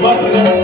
quatro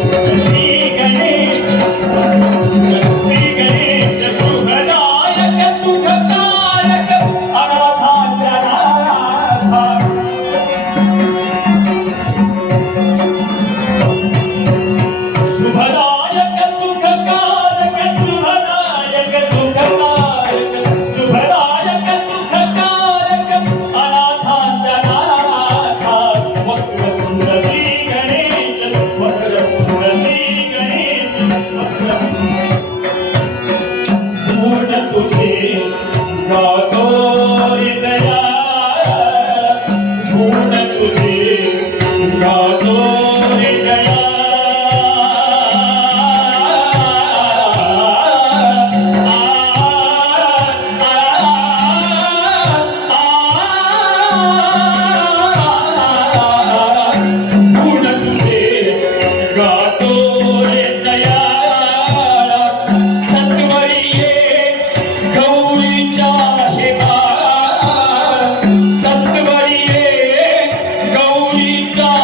Keep going.